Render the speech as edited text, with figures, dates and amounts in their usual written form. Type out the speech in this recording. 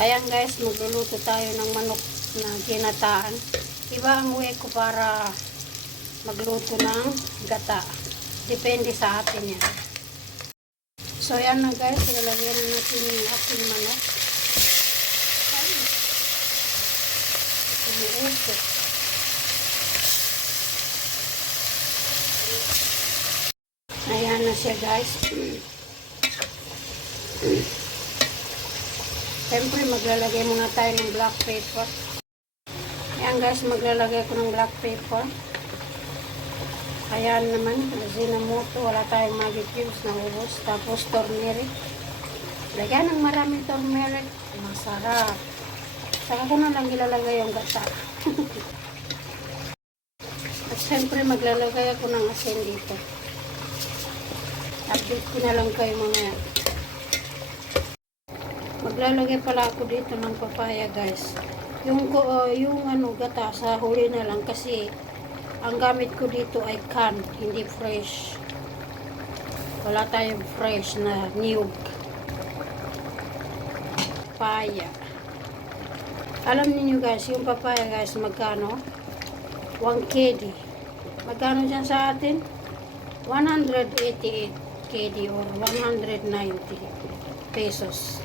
Ayan guys, magluluto tayo ng manok na ginataan. Iba ang way ko para magluto ng gata. Depende sa atin yan. So ayan na guys, ilalagyan na natin yung ating manok. Umuusok. Ayan na siya guys. Siyempre maglalagay muna tayo ng black pepper. Ayan guys, maglalagay ko ng black pepper. Ayan naman, Ajinomoto, wala tayong magic cubes na ubos. Tapos turmeric. Lagyan ng maraming turmeric. Masarap. Saka ko na lang ilalagay yung gata. At siyempre maglalagay ako ng asin dito. Update ko na lang kayo mamaya. Maglalagay pala ako dito ng papaya guys. Yung gata sa huli na lang kasi ang gamit ko dito ay canned, hindi fresh. Wala tayong fresh na niyog. Papaya. Alam niyo guys, yung papaya guys, magkano? 1 KD. Magkano dyan sa atin? 188 KD or 190 pesos.